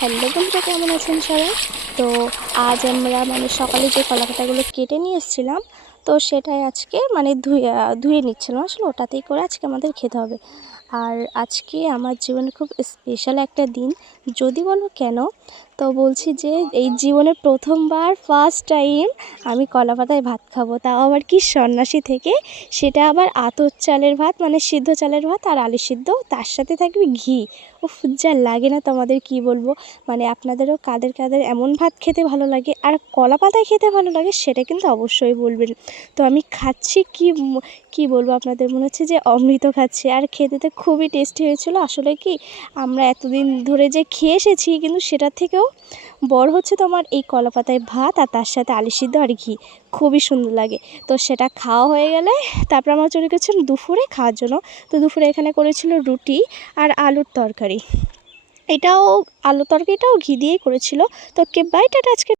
Hello বন্ধুরা, কেমন আছেন সবাই? তো আজ আমরা সকালে যে কলাপাতাগুলো কেটে নিয়ে এসেছিলাম, তো সেটাই আজকে ধুয়ে নিচ্ছিলাম। আসলে ওটাতেই করে আজকে আমাদের খেতে হবে। আর আজকে আমার জীবনে খুব স্পেশাল একটা দিন। যদি বলো কেন, তো বলছি যে এই জীবনে প্রথমবার ফার্স্ট টাইম আমি কলাপাতায় ভাত খাবো, তাও আবার কি সন্ন্যাসী থেকে। সেটা আবার আতপ চালের ভাত, সিদ্ধ চালের ভাত আর আলু সিদ্ধ, তার সাথে থাকবে ঘি। উফ, যা লাগে না তোমাদের কি বলবো। আপনাদেরও কাদের কাদের এমন ভাত খেতে ভালো লাগে আর কলা পাতায় খেতে ভালো লাগে, সেটা কিন্তু অবশ্যই বলবেন। তো আমি খাচ্ছি, কি বলবো আপনাদের, মনে হচ্ছে যে অমৃত খাচ্ছি। আর খেতে তো খুবই টেস্টি হয়েছিল। আসলে কি, আমরা এতদিন ধরে যে খেয়ে এসেছি, কিন্তু সেটার থেকেও বড় হচ্ছে তোমার এই কলা পাতায় ভাত আর তার সাথে আলু সিদ্ধ আর ঘি। খুবই সুন্দর লাগে। তো সেটা খাওয়া হয়ে গেলে তারপর আমরা চলে গেছিলাম দুপুরে খাওয়ার জন্য। তো দুপুরে এখানে করেছিল রুটি আর আলুর তরকারি। এটাও, আলু তরকারিটাও ঘি দিয়েই করেছিল। তো বাই, টাটা। আজকে